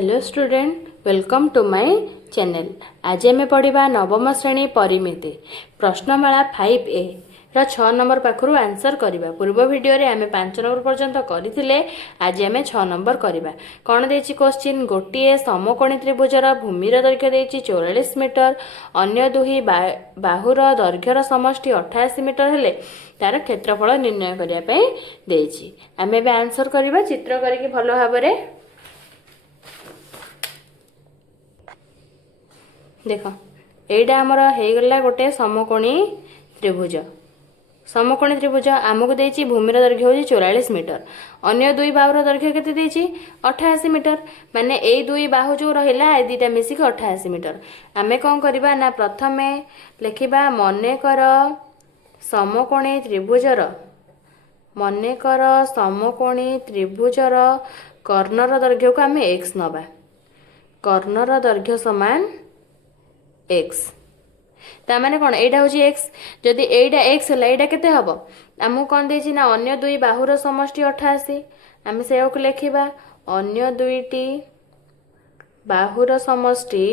Hello student, welcome to my channel. आज आम पढ़ा नवम श्रेणी परिमिति प्रश्नमाला 5A रा 6 नंबर पाखु आंसर करवा। पूर्व वीडियो रे आम 5 नंबर पर्यंत करथिले, आज आम 6 नंबर करवा। कौन देछि क्वेश्चन? गोटे समकोणी त्रिभुजर भूमिर दैर्घ्य देछि 44 मीटर, अन्य दुही बाहुर दैर्घ्यर समष्टि 88 मीटर हेले तार क्षेत्रफल निर्णय करिया पे देछि। आम एबे आंसर करवा चित्र करके भलो भाबरे। देख एटा आमर होगला गोटे समकोणी त्रिभुज। समकोणी त्रिभुज आमको देछि भूमिर दैर्घ्य होछि 44 मीटर, अन्य दुई बाहुर दैर्घ्य केते देछि 88 मीटर। माने एई दुई बाहु जो रहिला ए दुईटा मिसिक 88 मीटर। आमे कोन करबा ना प्रथमे लिखिबा मनेकर समकोणी त्रिभुजर कर्णर दैर्घ्य को आमे x नबा। कर्णर दैर्घ्य समान x तामाने कौन एटा होची x। जदि एटा x हला एटा केते हबो? आमु कोन देछि ना अन्य दुई बाहुर समष्टि 88। आमे सेओ को लेखिबा अन्य दुईटी बाहुर समष्टि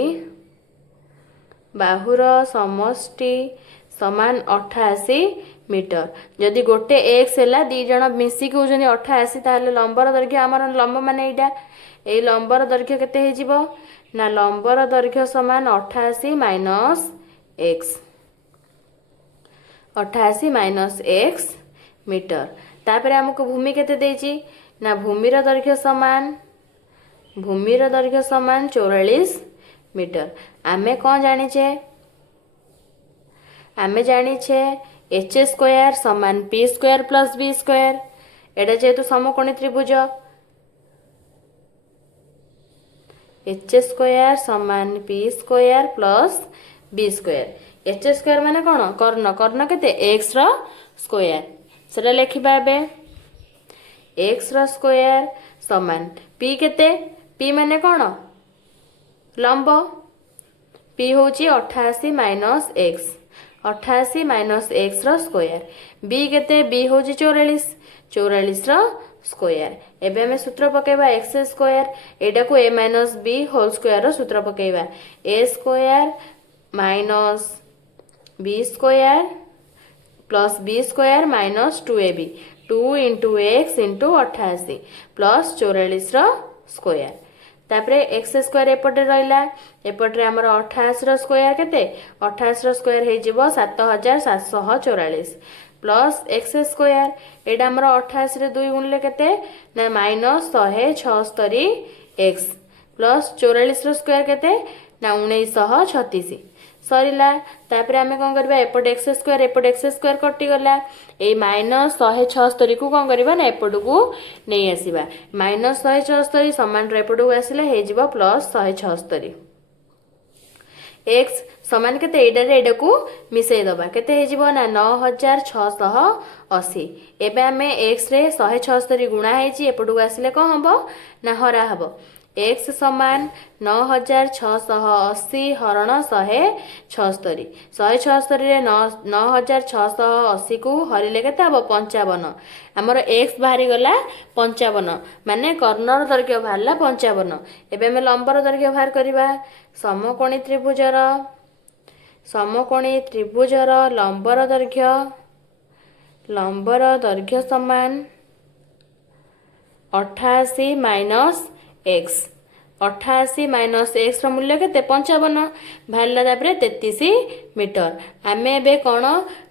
समान 88 मीटर। जदि गोटे x हला दी जण मिसी को जनी 88 ताले लंबर दैर्घ्य हमर लंब माने एटा ए लंबर दैर्घ्य केते हे जिवो ना लंबर दैर्घ्य समान 88 माइनस x मीटर। तापर हमको भूमि केते देछि ना भूमिर दैर्घ्य समान 44 मीटर। आमे कौन जानिछे h स्क्वायर समान p square plus b square. एटा जेतु समकोणी त्रिभुज h स्क्वायर समान p square plus b square. h square माने कौन? कर्ण। कर्ण केते x रो स्क्वायर। सेटा लेखिबा एबे x रो स्क्वायर समान p केते? p माने कौन? लंब। p होची 88 माइनस x, 88 माइनस x रो स्क्वायर। b केते? b होची 44, 44 रो स्क्वायर। एबे हमें सूत्र पकेबा x स्क्वायर एटा को a minus b whole square रो सूत्र पकेबा a square minus b square plus b square minus 2ab 2 into x into 88 plus 44 रो स्क्वायर। तापरे x स्क्वायर एपटे रहिला, एपटे हमर 88 रो स्क्वायर केते? 88 रो स्क्वायर हे जिवो 7744 प्लस x स्क्वायर एटा हमर 88 रे 2 गुणले केते ना माइनस 176 x प्लस 44 रो स्क्वायर केते ना 1936 सरीला। तापरे आमे कोन करबा एपटे x स्क्वायर कटि गला। ए माइनस 176 को कोन करबा ना एपटू को नै आसीबा। माइनस 176 समान रे एपटू आसीला हे जिवो प्लस 176 x समान केते एडा रे एडा को मिसै दबा केते हे जिवो ना 9680। एबे हमें x रे 176 गुणा हेची एपटू आसीले कोन हबो ना हरा हबो। x समान 9680 हरण 176। 176 रे 9680 को हरिले केते हबो 55। हमर x बाहरी गला 55 माने कर्णर दैर्घ्य बाहरला 55। एबे हम लंबर दैर्घ्य बाहर करबा। समकोणी त्रिभुजर लंबर दैर्घ्य समान 88 माइनस x। 88 माइनस x रो मूल्य केते 55 भालला। तापरे 33 मीटर। आमे एबे कोन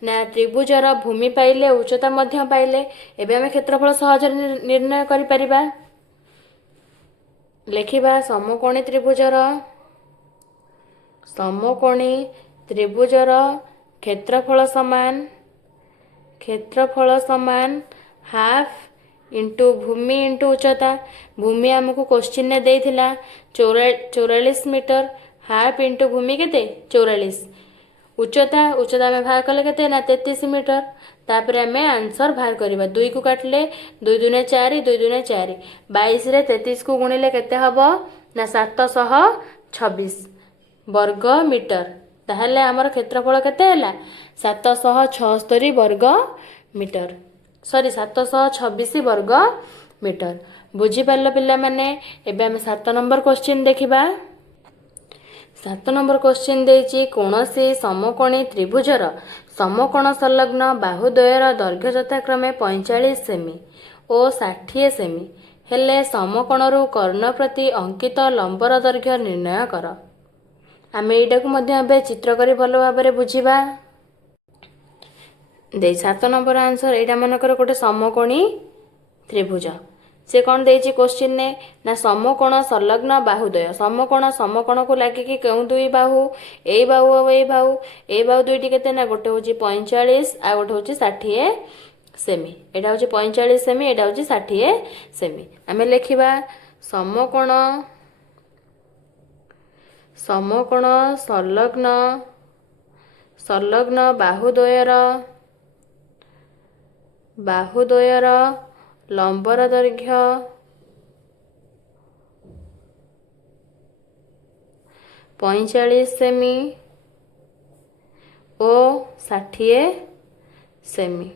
ना त्रिभुजर भूमि पाइले उच्चता मध्य पाइले। एबे आमे क्षेत्रफल सहज निर्णय करि परिबा। लेखिबा समकोणी त्रिभुजर क्षेत्रफल समान हाफ इंटू भूमि इंटू उच्चता। भूमि हमको क्वेश्चन ने देथिला 44 मीटर, हाफ इंटू भूमि केते 44, उच्चता में भाग कले केते ना 33 मीटर। तापर हमें आंसर बाहर करबा। 2 को काटले 2 दुने 4, 2 दुने 4, 22 रे 33 को गुणिले केते हबो ना 726 वर्ग मीटर। ताहले हमर क्षेत्रफल केते हैला 776 वर्ग मीटर, सॉरी 726 वर्ग मीटर। बुझिपार पिलामाने एबे आम 7 नंबर क्वेश्चन देखिबा। 7 नंबर क्वेश्चन देछि कोनोसी समकोणी त्रिभुजर समकोण संलग्न बाहुद्वयर दैर्घ्य यथाक्रमे 45 सेमी और 60 सेमी हेले समकोणरू कर्ण प्रति अंकित लंबर दैर्घ्य निर्णय कर। आम एटा को मध्य एबे चित्र करी भलो भाबरे बुझिबा। 7 नंबर आंसर एटा मनकर गोटे समकोणी त्रिभुज से कौन देछि क्वेश्चन ने ना समकोण संलग्न बाहुद्वय समकोण समकोण को लागिकी केउ दुई बाहु ए बाहु और ए बाहु दुईटी केते ना गोटे होची 45 आ गोटे होची 60 सेमी एटा होची 45 सेमी एटा होची 60 सेमी। आमे लेखिबा समकोण समकोण संलग्न संलग्न बाहुद्वयर लंबर दैर्घ्य 45 सेमी और 60 सेमी।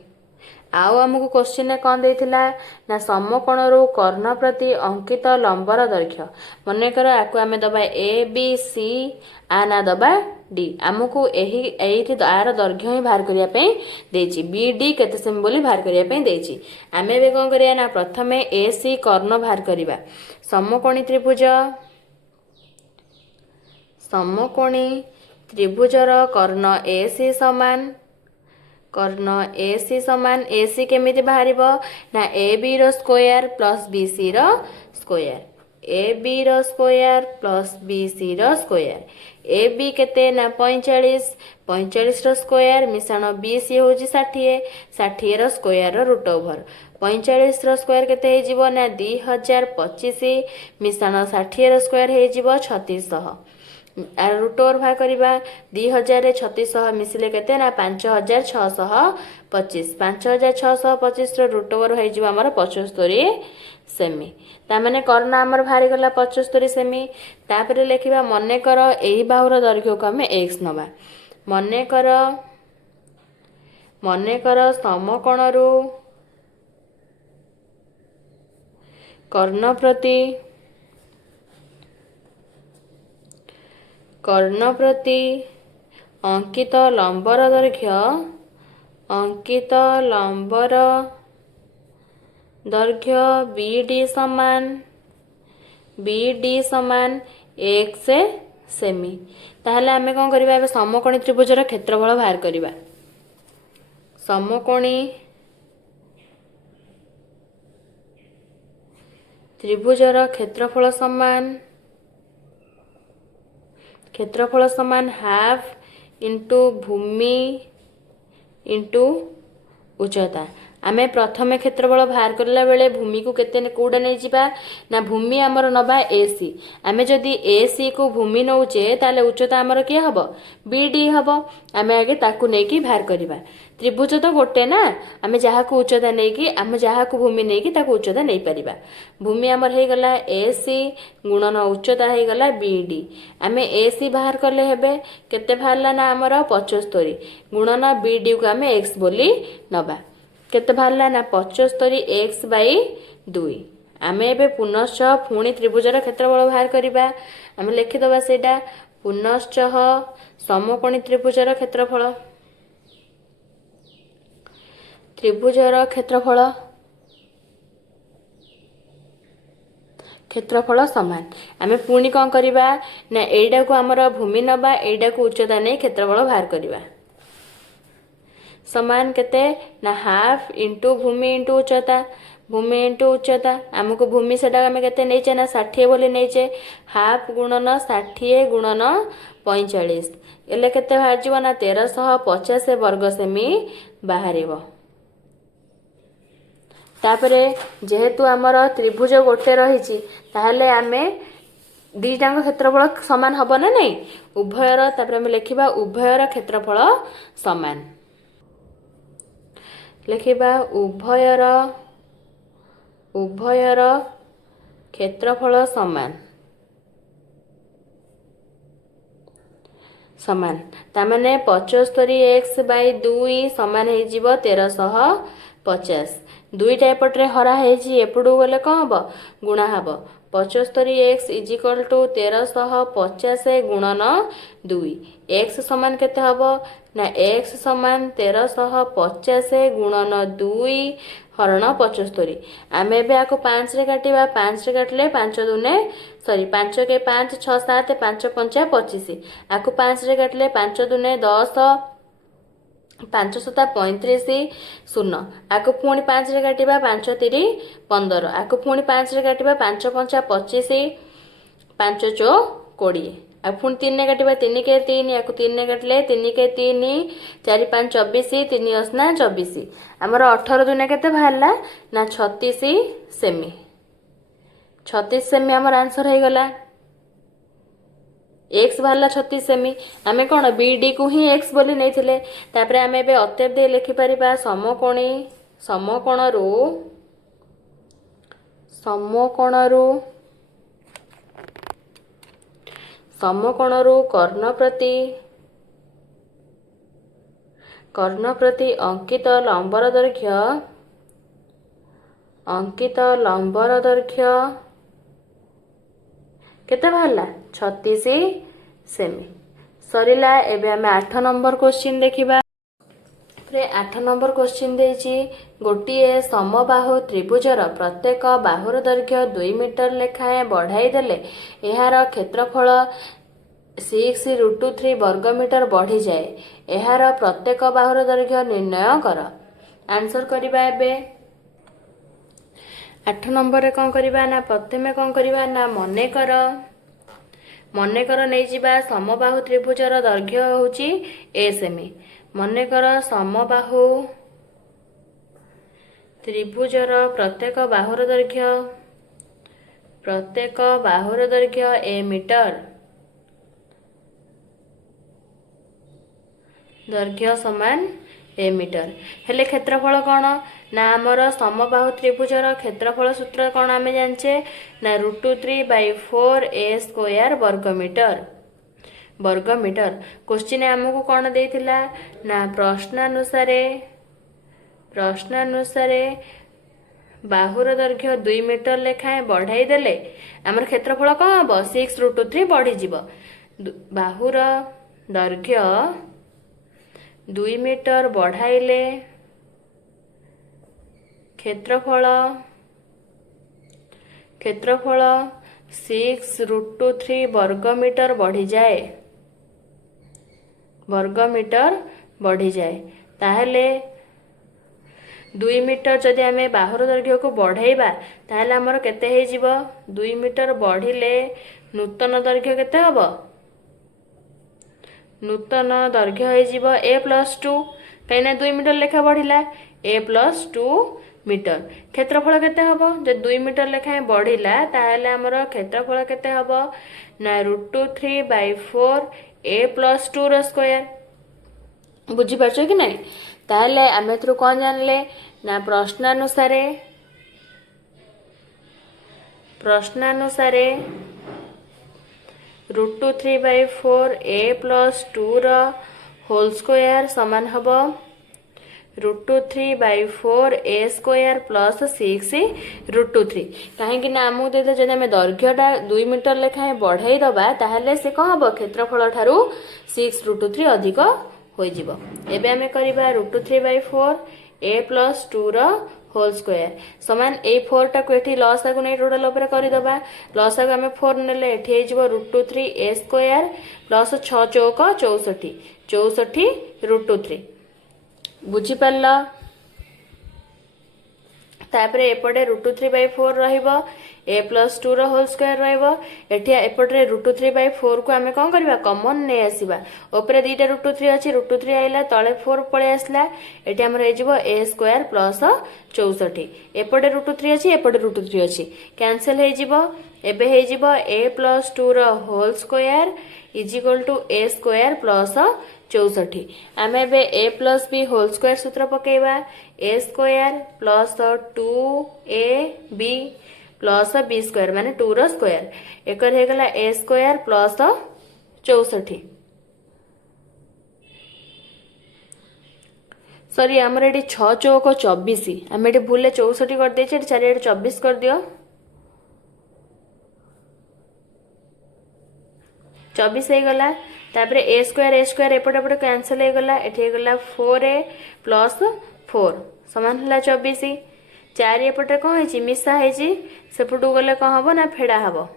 आउ आमको क्वेश्चन ने कौन देथिला ना समकोणरू कर्ण प्रति अंकित लंबर दैर्घ्य मनकर आकु आमे दबा ए बी सी आ ना दबा डी आमको एही आर दैर्घ्य ही बाहर करिया पे देछि बी डी केते सेमी बोली बाहर करिया पे देछि। आमे बे कोन करिया ना प्रथमे ए सी कर्ण बाहर करिबा समकोणी त्रिभुजर कर्ण ए सी समान कर्ण ए सी केमिति बाहरिबो ना ए बी रो स्क्वायर प्लस बी सी रो स्क्वायर ए बी रो स्क्वायर प्लस बी सी रो स्क्वायर ए बी केते ना 45 रो स्क्वायर मिसाण बी सी होची 60 रो स्क्वायर रो रूट ओवर 45 रो स्क्वायर केते हे जिवो ना 2025 मिसाण 60 रो स्क्वायर हे जिवो 3600 आर रूट ओवर भाग करबा 2000 रे 3600 मिसिले केते ना 5625 5625 रो रूट ओवर हे जिवो हमर 75 सेमी ता माने कर्ण हमर भारी गला 75 सेमी। तापर लेखिबा मने कर एही बाहुर दैर्घ्य को हमें x नबा मने कर समकोणरू कर्ण प्रति अंकित लंबर दैर्घ्य BD समान x सेमी। ताहले आमे कोन करिबा एबे समकोणी त्रिभुजर क्षेत्रफल बाहर करिबा समकोणी त्रिभुजर क्षेत्रफल समान हाफ इंटू भूमि इंटू उच्चता। आमे प्रथमे क्षेत्रफल बाहर करला बेले भूमि को केते कोडा नै जिबा ना भूमि हमर नबा एसी आमे जदी एसी को भूमि नउचे ताले उच्चता हमर के हबो बीडी हबो। आमे आगे ताकू नै की बाहर करबा त्रिभुज तो गोटे ना आमे जहा को उच्चता नै की आमे जहा को भूमि नै की ताकू उच्चता नै परिबा भूमि हमर हे गला एसी गुणन उच्चता हे गला बीडी आमे एसी बाहर करले हेबे केते बाहरला ना हमर 75 गुणन बीडी को आमे x बोली नबा केते बाहरला ना 75 x बाई 2। आमे एबे पुनश्च पुणी त्रिभुजर क्षेत्रफल बाहर करिबा आमे लिखि दबा सेटा पुनश्च समकोणी त्रिभुजर क्षेत्रफल समान। आमे पुणी कौन करिबा ना एइडा को हमर भूमि नबा एइडा को उच्चता नै क्षेत्रफल बाहर करिबा समान केते ना हाफ इंटू भूमि इंटू उच्चता हमको भूमि सेटा आमे केते नैचे ना 60 बोली नैचे हाफ गुणन 60 गुणन 45 एले केते बाहर जीव ना 1350 वर्ग सेमी बाहरिबो। तापरे जेहेतु हमर त्रिभुज गोटे रहिछि ताहले आमे दीटांग क्षेत्रफल समान हबो ना नै उभयर तापरे आमे लेखिबा उभयर क्षेत्रफल समान लिखिबा उभयर क्षेत्रफल समान तामाने 75x बाई 2 समान हे जीवो 1350 ଦୁଇଟା ଏପଟରେ ହରା ହେଇଛି, ଏପଟକୁ ଗଲେ କ'ଣ ହେବ ଗୁଣା ହେବ। 75x ଇଜିକାଲ two 1350 ଗୁଣନ 2। x ସମାନ କେତେ ହେବ ନା x ସମାନ 1350 ଗୁଣନ 2 ହରଣ 75। ଆମେ ଏବେ ଆକୁ 5ରେ କାଟିବା। 5ରେ କାଟିଲେ 5 ଦୁନେ 5 କେ 5 6 7 5 5 25। ଆକୁ 5ରେ କାଟିଲେ 5 ଦୁନେ 10 5 7 35 0। ଆକୁ ପୁଣି 5ରେ କାଟିବା 5 3 15। ଆକୁ ପୁଣି 5ରେ କାଟିବା 5 5 25 5 ଚଉ 20। ଆଉ ପୁଣି 3ରେ କାଟିବା 3 କେ 3। ଆକୁ 3ରେ କାଟିଲେ 3 କେ 3 4 5 24 3 ଅସନା 24। ଆମର 18 ଦୁନେ କେତେ ବାହାରିଲା ନା 36 ସେମି। 36 ସେମି ଆମର ଆନ୍ସର ହେଇଗଲା। x ବାହାରିଲା 36 ସେମି। ଆମେ କ'ଣ BD କୁ ହିଁ x ବୋଲି ନେଇଥିଲେ। ତାପରେ ଆମେ ଏବେ ଅତଏବ ଦେଇ ଲେଖିପାରିବା ସମକୋଣରୁ କର୍ଣ୍ଣ ପ୍ରତି ଅଙ୍କିତ ଲମ୍ବର ଦୈର୍ଘ୍ୟ କେତେ ବାହାରିଲା 36 ସେମି। ସରିଲା। ଏବେ ଆମେ 8 ନମ୍ବର କ୍ୱେଶ୍ଚିନ୍ ଦେଖିବା। 8 ନମ୍ବର କ୍ୱେଶ୍ଚିନ୍ ଦେଇଛି, ଗୋଟିଏ ସମବାହୁ ତ୍ରିଭୁଜର ପ୍ରତ୍ୟେକ ବାହୁର ଦୈର୍ଘ୍ୟ 2 ମିଟର ଲେଖାଏଁ ବଢ଼ାଇ ଦେଲେ ଏହାର କ୍ଷେତ୍ରଫଳ 6√3 ବର୍ଗ ମିଟର ବଢ଼ିଯାଏ। ଏହାର ପ୍ରତ୍ୟେକ ବାହୁର ଦୈର୍ଘ୍ୟ ନିର୍ଣ୍ଣୟ କର। ଆନ୍ସର କରିବା। ଏବେ 8 ନମ୍ବରରେ କ'ଣ କରିବା ନା ପ୍ରଥମେ କ'ଣ କରିବା ନା ମନେକର ନେଇଯିବା ସମବାହୁ ତ୍ରିଭୁଜର ଦୈର୍ଘ୍ୟ ହେଉଛି a ସେମି। ମନେକର ସମବାହୁ ତ୍ରିଭୁଜର ପ୍ରତ୍ୟେକ ବାହୁର ଦୈର୍ଘ୍ୟ a ମିଟର। ଦୈର୍ଘ୍ୟ ସମାନ a ମିଟର। ହେଲେ କ୍ଷେତ୍ରଫଳ କ'ଣ ନା ଆମର ସମବାହୁ ତ୍ରିଭୁଜର କ୍ଷେତ୍ରଫଳ ସୂତ୍ର କ'ଣ ଆମେ ଜାଣିଛେ ନା √3/4 a ସ୍କୋୟାର ବର୍ଗ ମିଟର। କ୍ୱେଶ୍ଚିନ୍ ଆମକୁ କ'ଣ ଦେଇଥିଲା ନା ପ୍ରଶ୍ନାନୁସାରେ ବାହୁର ଦୈର୍ଘ୍ୟ 2 ମିଟର ଲେଖାଏଁ ବଢ଼ାଇ ଦେଲେ ଆମର କ୍ଷେତ୍ରଫଳ କ'ଣ ହେବ 6√3 ବଢ଼ିଯିବ। ବାହୁର ଦୈର୍ଘ୍ୟ 2 ମିଟର ବଢ଼ାଇଲେ କ୍ଷେତ୍ରଫଳ 6√3 ବର୍ଗ ମିଟର ବଢ଼ିଯାଏ। ତାହେଲେ 2 ମିଟର ଯଦି ଆମେ ବାହୁର ଦୈର୍ଘ୍ୟକୁ ବଢ଼େଇବା ତାହେଲେ ଆମର କେତେ ହେଇଯିବ 2 ମିଟର ବଢ଼ିଲେ ନୂତନ ଦୈର୍ଘ୍ୟ କେତେ ହେବ? ନୂତନ ଦୈର୍ଘ୍ୟ ହେଇଯିବ a+2। କାହିଁକିନା 2 ମିଟର ଲେଖା ବଢ଼ିଲା a+2 ମିଟର। କ୍ଷେତ୍ରଫଳ କେତେ ହେବ? ଯଦି 2 ମିଟର ଲେଖାଏଁ ବଢ଼ିଲା ତାହେଲେ ଆମର କ୍ଷେତ୍ରଫଳ କେତେ ହେବ ନା √3/4 a+2 ର ସ୍କୋୟାର। ବୁଝିପାରୁଛ କି ନାଇଁ? ତାହେଲେ ଆମେ ଏଥିରୁ କ'ଣ ଜାଣିଲେ ନା ପ୍ରଶ୍ନାନୁସାରେ √3/4 a+2 ର ହୋଲ୍ ସ୍କୋୟାର ସମାନ ହେବ √3/4 a ସ୍କୋୟାର ପ୍ଲସ୍ 6√3। କାହିଁକି ନା ଆମକୁ ଦେଇଥିଲେ ଯଦି ଆମେ ଦୈର୍ଘ୍ୟଟା 2 ମିଟର ଲେଖାଏଁ ବଢ଼େଇ ଦେବା ତାହେଲେ ସେ କ'ଣ ହେବ କ୍ଷେତ୍ରଫଳ ଠାରୁ 6√3 ଅଧିକ ହୋଇଯିବ। ଏବେ ଆମେ କରିବା √3/4 a+2 ର ହୋଲ୍ ସ୍କୋୟାର ସମାନ ଏଇ 4ଟାକୁ ଏଠି ଲସାଗୁ ନେଇ ଟୋଟାଲ ଉପରେ କରିଦେବା। ଲସାଗୁ ଆମେ 4 ନେଲେ ଏଠି ହେଇଯିବ √3 a ସ୍କୋୟାର ପ୍ଲସ୍ 6 ଚୌକ 64 √3। ବୁଝିପାରିଲ? ତାପରେ ଏପଟେ √3/4 ରହିବ a+2 ର ହୋଲ୍ ସ୍କୋୟାର ରହିବ। ଏଠି ଏପଟରେ √3/4 କୁ ଆମେ କ'ଣ କରିବା କମନ ନେଇ ଆସିବା। ଉପରେ ଦୁଇଟା √3 ଅଛି, √3 ଆଇଲା ତଳେ 4 ପଳେଇ ଆସିଲା। ଏଠି ଆମର ହେଇଯିବ a ସ୍କୋୟାର ପ୍ଲସ୍ 64। ଏପଟେ √3 ଅଛି, ଏପଟେ √3 ଅଛି, କ୍ୟାନସେଲ ହେଇଯିବ। ଏବେ ହେଇଯିବ a+2 ର whole square is equal to a square plus 64। ଆମେ ଏବେ a+b ହୋଲ୍ ସ୍କୋୟାର ସୂତ୍ର ପକେଇବା a square plus 2ab plus b square ମାନେ 2 ର ସ୍କୋୟାର ଏକରେ ହେଇଗଲା a ସ୍କୋୟାର ପ୍ଲସ୍ 64। सॉरी आमर ये 6 चौक 24 आम ये भूल 64 कर देचे चारिड़े 24 कर दियो 24 हो गला तापर ए स्क्वायर एपटे एपटे कैंसल हो गला एठी हो गला 4a प्लस 4 समान हला 24 चारि एपटे कौन है मिसा है सेपटू गले कौन हम ना फेड़ा हम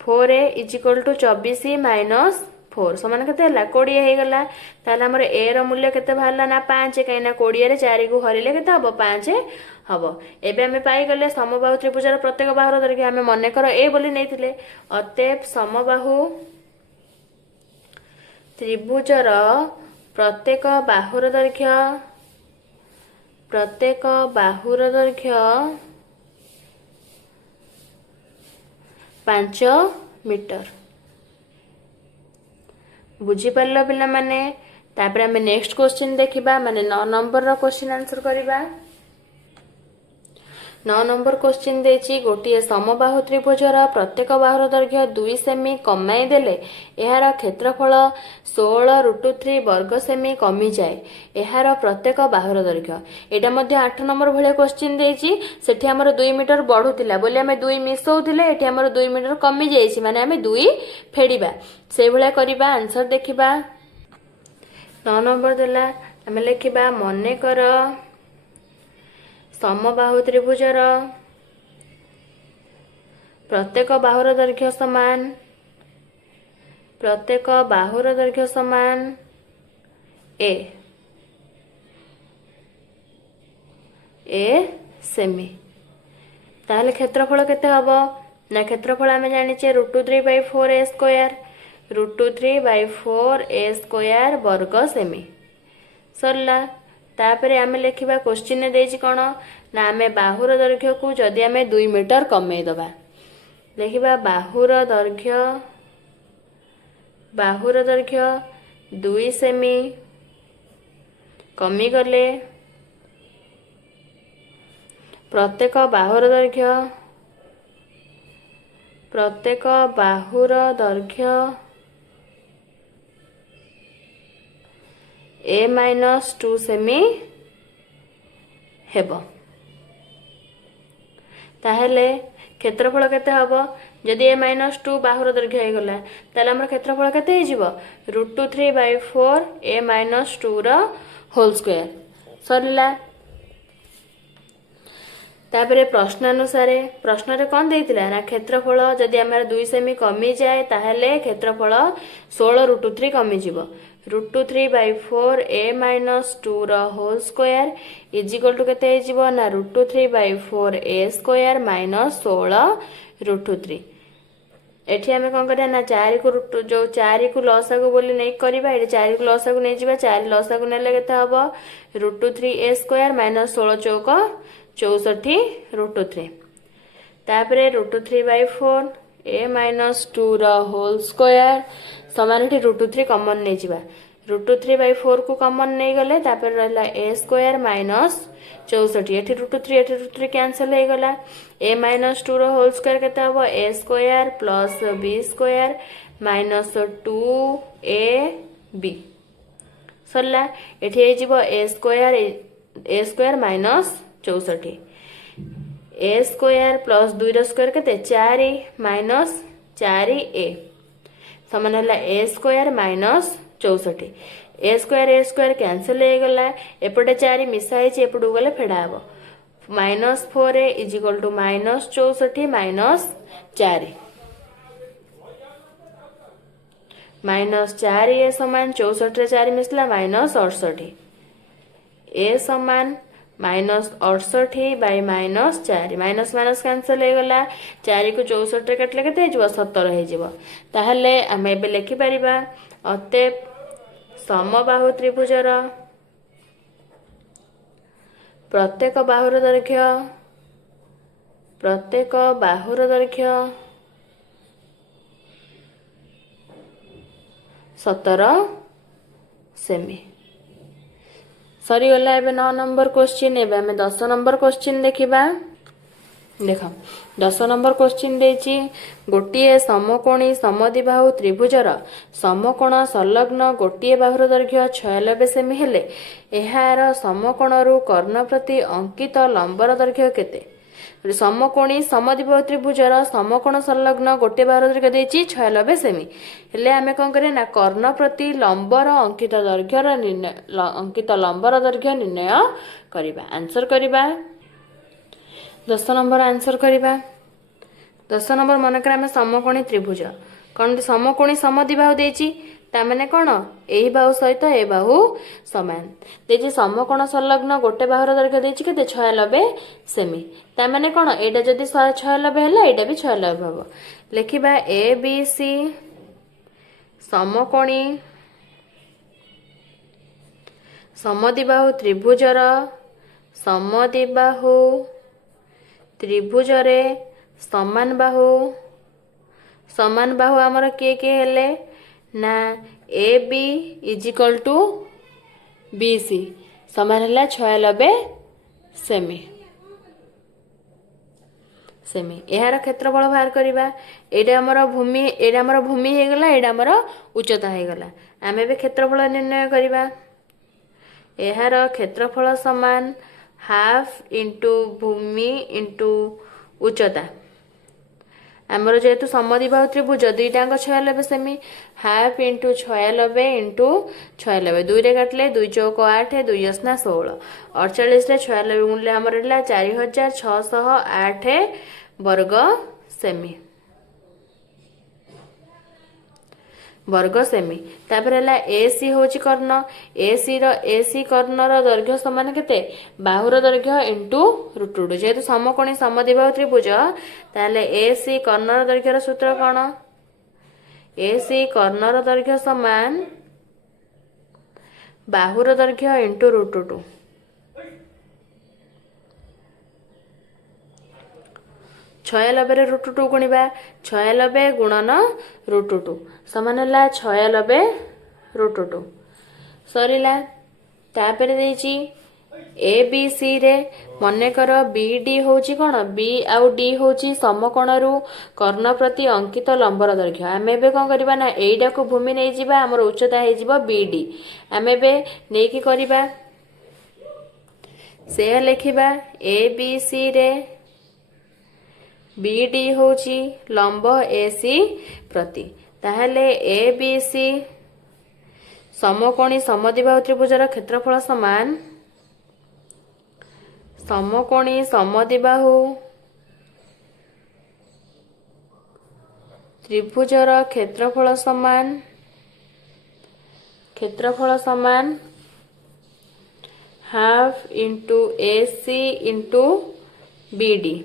4a is equal to 24 minus 4 समान के 20 हो गला ताले हमर a रो मूल्य केते बाहरला ना 5 कहीं 20 रे 4 को हरिले केते हबो 5 हबो एबे हमें पाई गले समबाहु त्रिभुजर प्रत्येक बाहुर दैर्घ्य हमें मने कर ए बोली नैतिले अतएव समबाहु त्रिभुजर प्रत्येक बाहुर दैर्घ्य 5 मीटर बुझी पारलो पिला माने तापर हमें नेक्स्ट क्वेश्चन देखिबा माने 9 नंबर रो क्वेश्चन आंसर करिबा 9 नंबर क्वेश्चन देछि गोटिए समबाहु त्रिभुजर प्रत्येक बाहुर दैर्घ्य 2 सेमी कमाई देले एहार क्षेत्रफल 16√3 वर्ग सेमी कमी जाए एहार प्रत्येक बाहुर दैर्घ्य एटा मध्ये 8 नंबर भले क्वेश्चन देछि सेठी हमर 2 मीटर बढ़ुतिला बोले हमें 2 मिसौथिले एठी हमर 2 मीटर कमी जाइछि माने हमें 2 फेडिबा से भले करिबा आंसर देखिबा 9 नंबर देला हमें लिखिबा मने कर समबाहु त्रिभुजर प्रत्येक बाहुर दैर्घ्य समान ए सेमी ताहले क्षेत्रफल केते हबो ना क्षेत्रफल आमे जानिचे √3/4 a स्क्वायर √3/4 a स्क्वायर वर्ग सेमी सरला तापरे आमे लिखिबा क्वेश्चन ने देछि कोन ना आमे बाहुर दैर्घ्य को जदि आमे 2 मीटर कमे दबा लिखिबा बाहुर दैर्घ्य 2 सेमी कमी गले प्रत्येक बाहुर दैर्घ्य a-2 सेमी हेबो ताहेले क्षेत्रफल केते हबो जदि a-2 बाहुर दैर्घ्य हे गला ताले हमर क्षेत्रफल केते हे जिवो √3/4 a-2 रो होल स्क्वायर सरला तापरे प्रश्न अनुसार प्रश्न रे कोन देइतिला ना क्षेत्रफल जदि हमर 2 सेमी कमी जाए ताहेले क्षेत्रफल 16√3 कमी जिवो √3/4 a-2 रो whole square is equal to केते हे जिवो ना √3/4 a स्क्वायर माइनस 16√3 एठी हमें कोन करिया ना 4 को जो 4 को लसागु बोली नै करबा एठी 4 को लसागु नै जिबा 4 लसागु नेले केते हबो √3 a स्क्वायर माइनस 16 चौक 64√3 तापरे √3/4 a-2 रो होल स्क्वायर समान एठी √3 कॉमन नै जिबा √3/4 को कॉमन नै गले तापर रहला a स्क्वायर माइनस 64 एठी √3 कैंसिल हो गला a-2 रो होल स्क्वायर केते हबो a square plus b square minus 2ab सरला एठी हे जिवो a square minus 64 a square plus 2 रो स्क्वायर केते 4 माइनस 4a समान हला a square minus 64 a square cancel हो गला एपटे 4 मिसा है एपटू गले फेड़ा हबो -4a is equal to -64 minus 4 -4a समान 64 रे 4 मिसला -68 a समान -68 बाय -4 माइनस माइनस कैंसिल हो गला 4 को 64 रे कटले केते हे जिवो 17 हे जिवो ताहले हमें एबे लिखि परिबा अतएव समबाहु त्रिभुजर प्रत्येक बाहुर दैर्घ्य 17 सेमी सरी गला एबे 9 नंबर क्वेश्चन एबे हमें 10 नंबर क्वेश्चन देखिबा देख 10 नंबर क्वेश्चन देछि गोटिए समकोणी समद्विबाहु त्रिभुजर समकोण संलग्न गोटिए बाहुर दैर्घ्य 96 सेमी हेले एहार समकोणरू कर्ण प्रति अंकित लंबर दैर्घ्य केते समकोणी समद्विबाहु त्रिभुजर समकोण संलग्न गोटे बाहुर दैर्घ्य देछि 96 सेमी हेले आमे कोन करे ना कर्ण प्रति लंबर अंकित दैर्घ्यर निर्णय अंकित लंबर दैर्घ्य निर्णय करिबा आंसर करिबा 10 नंबर आंसर करिबा 10 नंबर मनकर आमे समकोणी त्रिभुज कौन समकोणी समद्विबाहु देछि ता माने कोन एही बाहु सहित ए बाहु समान देछि समकोण संलग्न गोटे बाहुर दैर्घ्य देछि केते 96 सेमी ता माने कोन एटा जदी 96 हैला एटा भी 96 हबो लेखिबा ए बी सी समकोणी समद्विबाहु त्रिभुजर समद्विबाहु त्रिभुजरे समान बाहु आमर किए किए हेले ना A B is equal to B C समान है 96 सेमी यार क्षेत्रफल बाहर करवा एटा हमर भूमि हो गला एटा हमर उच्चता हो गला आमे भी क्षेत्रफल निर्णय करवा यार क्षेत्रफल समान हाफ इंटू भूमि इंटू उच्चता आमर जेहेतु समद्विबाहु त्रिभुज दुईटाक 96 सेमी हाफ इंटू 96 इंटू 96 दुई रे काटले 2 चौक 8 2 8 16 48 रे 96 गुणले हमर 4608 वर्ग सेमी तापर है एसी हूँ कर्ण एसी कर्णर दैर्घ्य समान केते बाहुर दैर्घ्य इंटू √2 जेहेतु समकोणी समद्विबाहु त्रिभुज ताले एसी कर्णर दैर्घ्यर सूत्र कौन एसी कर्णर दैर्घ्य समान बाहुर दैर्घ्य इंटू √2 96 रे √2 गुणिबा 96 गुणन √2 समान है 96 √2 सरीला तापर देछि ए बी सी रे मनेकर बी डी होची कोन बी आउ डी होची समकोणरू कर्ण प्रति अंकित लंबर दैर्घ्य आमे बे कोन करबा ना एइडा को भूमि नै जिबा हमर उच्चता हे जिवो बी डी आमे बे नै की करबा से लिखिबा ए बी सी रे बीडी होची लंब एसी प्रति ताहले ए बी सी समकोणी समद्विबाहु त्रिभुजर क्षेत्रफल समान समकोणी समद्विबाहु त्रिभुजर क्षेत्रफल समान half into AC into BD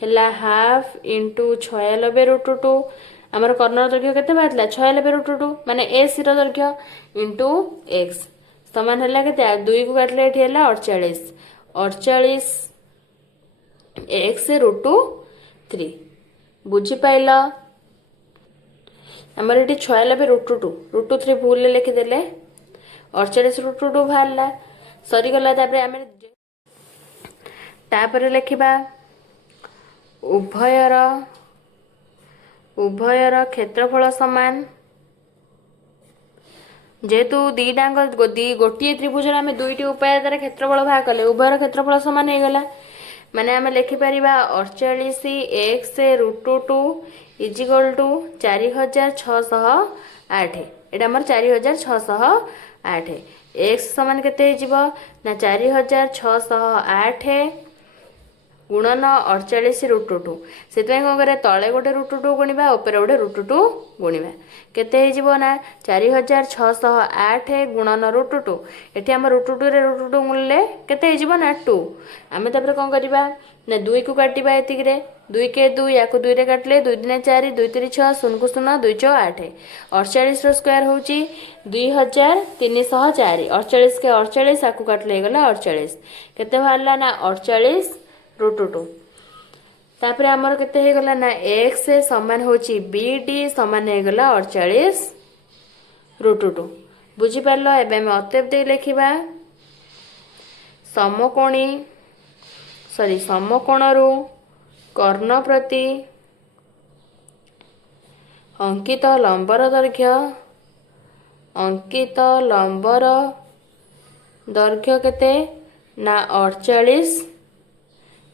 हेला हाफ इंटू 96 √2 आमर कर्ण दैर्घ्य केते बाटला 96 √2 माने एसी रो दैर्घ्य इंटू एक्स समान हैला केते 2 को काटले एठी हैला 48 एक्स √3 बुझी पाइला आमर एठी 96 √2 भूल ले लिखि देले 48 √2 बाहरला सरी गला तापर लिखिबा उभयर क्षेत्रफल समान जेहेतु दीटांग गोटे त्रिभुज आम दुईटी उपाय द्वारा क्षेत्रफल बाहर कले उभयर क्षेत्रफल समान हो गला माने आम लिखिपर 48 एक्स √2 इज इक्वल टू 4608 एटा हमर 4608 एक्स समान केते हो ना 4608 गुणन 48 √2 से कौन करे तले गोटे √2 गुणिबा ऊपर गोटे √2 गुणिबा केते हो ना 4608 गुणन √2 एठी हम √2 रे √2 गुणले केते हो ना 2 आमे तापर कौन करबा ना 2 को काटिबा एतिक रे 2 के 2 या को 2 रे काटले 2 दिने 4 2 3 6 0 को 0 2 6 8 48 रो स्क्वायर होची 2304 48 के 48 आकु काटले गला 48 केते बाहरला ना 48 √2 तापर आमर केते हे गला ना x समान होची bd समान हे गला 48 √2 बुझी पारलो एबे हम अतएव दे लिखिबा ସମକୋଣରୁ କର୍ଣ୍ଣ ପ୍ରତି ଅଙ୍କିତ ଲମ୍ବର ଦୈର୍ଘ୍ୟ କେତେ ନା 48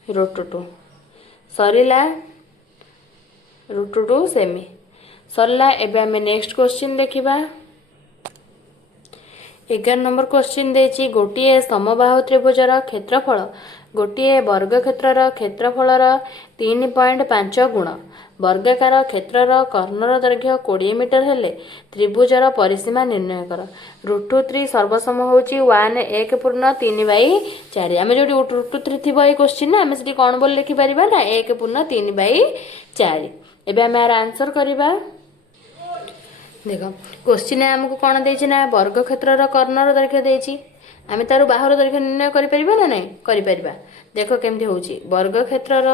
√2 ସରିଲା √2 ସେମି ସରିଲା। ଏବେ ଆମେ ନେକ୍ସଟ क्वेश्चन देखिबा। 11 नंबर क्वेश्चन देछि गोटिए समबाहु त्रिभुजर क्षेत्रफल गोटिए वर्गक्षेत्रर क्षेत्रफलर 3.5 गुण वर्गाकार क्षेत्रर कर्णर दैर्घ्य 20 मीटर हेले त्रिभुजर परिसीमा निर्णय कर। √3 सर्वसम होची 1/3/4 आमे जोडी √3 थिबो ए क्वेश्चन ना आमे सेठी कोन बोल लिखि परिबा ना 1/3/4। एबे आमे आर आंसर करिबा। देखो क्वेश्चन आमको कौन देछि ना वर्ग क्षेत्रर कर्णर दैर्घ्य देछि आमे तार बाहुर दैर्घ्य निर्णय करि परिबा ना नहीं करि परिबा। देखो केमति होछि वर्ग क्षेत्रर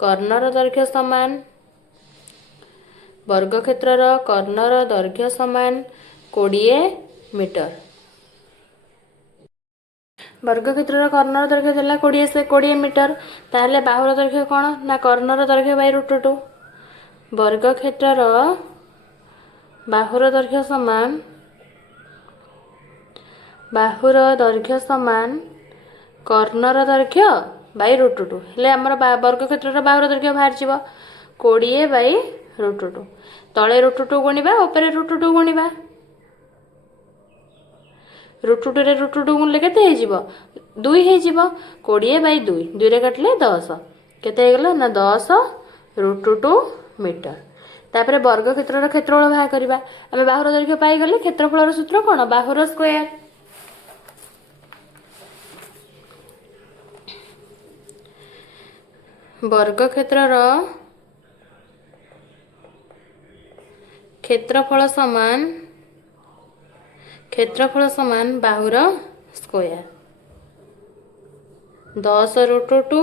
कर्णर दैर्घ्य समान वर्ग क्षेत्रर कर्णर दैर्घ्य समान 20 मीटर वर्ग क्षेत्रर कर्णर दैर्घ्य देला 20 मीटर ताहले बाहुर दैर्घ्य कोन ना कर्णर दैर्घ्य बाय √2 वर्ग क्षेत्रर बाहुर दैर्घ्य समान कर्णर दैर्घ्य बाय √2 हेले हमर वर्ग क्षेत्रर बाहुर दैर्घ्य बाहर जिवो 20 बाय √2 तळे √2 गुणिबा ऊपर √2 गुणिबा √2 रे √2 गुणले केते हे जिवो 2 हे जिवो 20 बाय 2 2 रे काटले 10 केते हे गेला ना 10 √2 मीटर। तापरे वर्ग क्षेत्रर क्षेत्रफल बाहर करिबा आमे बाहुर दैर्घ्य पाई गले क्षेत्रफलर सूत्र कोन बाहुर स्क्वायर वर्ग क्षेत्रर क्षेत्रफल समान बाहुर स्क्वायर 10 √2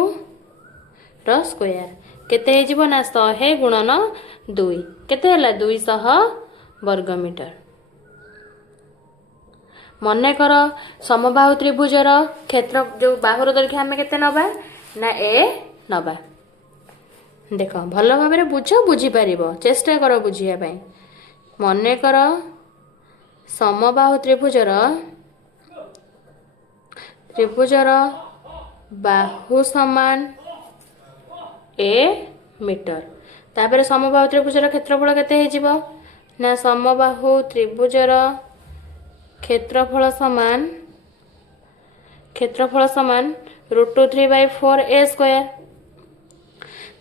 र स्क्वायर केते हे जिवो ना 100 गुणन 2 केते हला 200 वर्ग मीटर। मने कर समबाहु त्रिभुजर क्षेत्र जो बाहुर दैर्घ्य हमें केते नबा ना ए नबा। देखो भल भाव बुझ बुझी पारिबो चेष्टा कर बुझिया पई। मने कर समबाहु त्रिभुजर बाहु समान ए मीटर तापर समबाहु त्रिभुजर क्षेत्रफल केते हे जिवो ना समबाहु त्रिभुजर क्षेत्रफल समान √3/4 a स्क्वायर।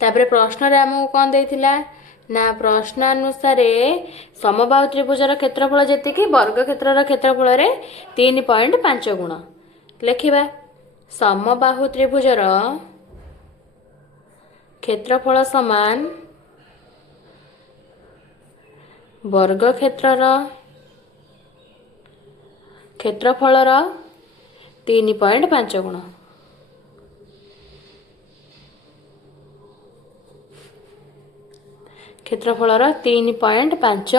तापर प्रश्न रे हमहु कोन देथिला ना प्रश्न अनुसार समबाहु त्रिभुजर क्षेत्रफल जेतिकी वर्ग क्षेत्रर क्षेत्रफल रे 3.5 गुण लिखिबा। समबाहु त्रिभुजर क्षेत्रफल समान वर्ग क्षेत्रर क्षेत्रफलर 3.5 गुण क्षेत्रफलर 3.5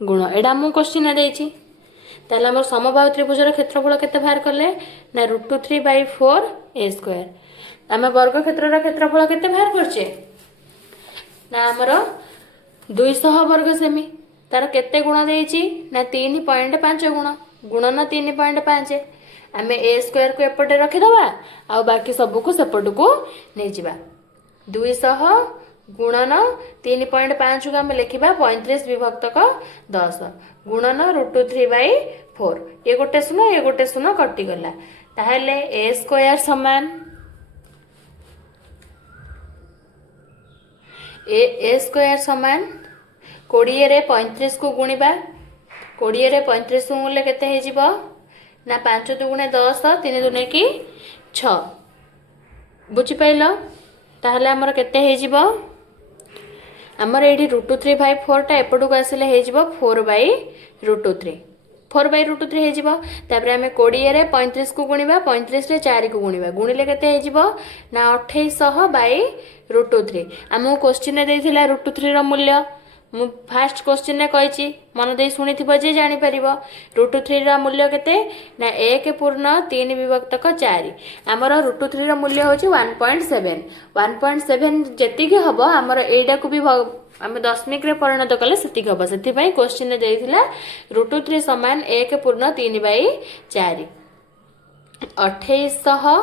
गुण एडा मु क्वेश्चन देछि ताले हमर समबाहु त्रिभुजर क्षेत्रफल केते बाहर करले ना √3/4 a स्क्वायर। आमे वर्ग क्षेत्रर क्षेत्रफल केते बाहर करछे ना हमर 200 वर्ग सेमी तार केते गुण देछि ना 3.5 गुण गुणन 3.5 आमे a स्क्वायर को एपटे रखि दबा आ बाकी सब को सेपट को नै जिबा 200 गुणन 3.5 को आमे लिखिबा 35 विभक्त 10 गुणन √3/4 ये गोटे शून्य कटि गला ताहले a स्क्वायर समान ए स्क्वायर समान 20 रे 35 को गुणिबा 20 रे 35 को गुणले केते हे जिवो ना 5 दुगुणे 10 3 दुने की 6 बुझी पाइलो ताहले हमर केते हे जिवो हमर एठी √3/4 टा एपटू को आसीले हे जिवो 4/√3 हे जिवो तापर हमें 20 रे 35 को गुणिबा 35 रे 4 को गुणिबा गुणिले केते हे जिवो ना 2800/√3 हमहु क्वेश्चन रे देथिला √3 रो मूल्य मु फास्ट क्वेश्चन रे कहिछि मन देई सुनिथिबो जे जानि परिबो √3 रा मूल्य केते ना 1 पूर्ण 3 विभक्तक 4 हमर √3 रा मूल्य होछि 1.7 जेतिकी हबो हमर एडा को भी आम दशमिक रे परिणत कले सेतिक हबो सेति पई क्वेश्चन रे देइथिला √3 समान 1 पूर्ण 3/4 2800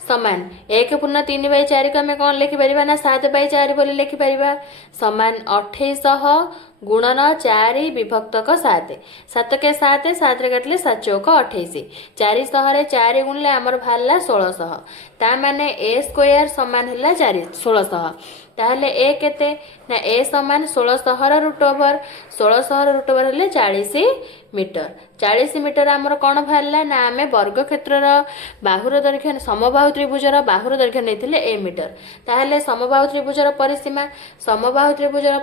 समान 1 पूर्ण 3/4 को आम कौन लिखिपर ना 7/4 बोली लिखिपर समान 2800 गुणन 4 विभक्तक 7 7 के 7 7 रे काटले 7 चौक 28 400 रे 4 गुणले हमर भाला 1600 ता माने a स्क्वायर समान हला 1600 ताहले a केते ना a समान 1600 रा रूट ओवर 1600 रा रूट ओवर हले 40 मीटर 40 मीटर हमर कोन भाला ना आमे वर्ग क्षेत्र रा बाहुर दैर्घ्य समबाहु त्रिभुज रा बाहुर दैर्घ्य नेथिले a मीटर ताहले समबाहु त्रिभुज रा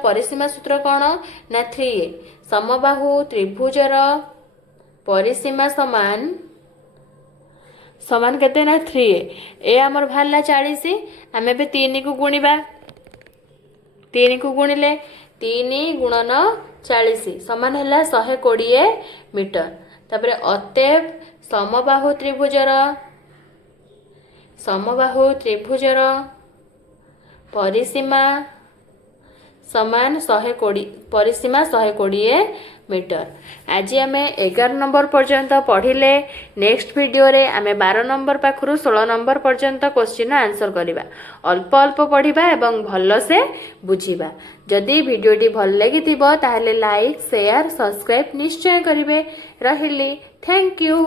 परिसीमा सूत्र कोन ना 3a समबाहु त्रिभुज रा परिसीमा समान केते ना 3a ए हमर भाला 40 आमे बे 3 को गुणिबा 3 को गुणिले 3 गुणन 40 समान हला 120 मीटर तापरे अतएव समबाहु त्रिभुजर परिसीमा समान 120 परिसीमा 120 मीटर आज आम 11 नंबर पर्यंत पढ़िले नेक्स्ट वीडियो रे आम 12 नंबर पाखरु 16 नंबर पर्यंत क्वेश्चन आंसर करिबा अल्प अल्प पढ़िबा एवं भल से बुझिबा जदि वीडियोटी भल लागिथिबो ताहले लाइक शेयर सब्सक्राइब निश्चय करिवे रहिली थैंक यू।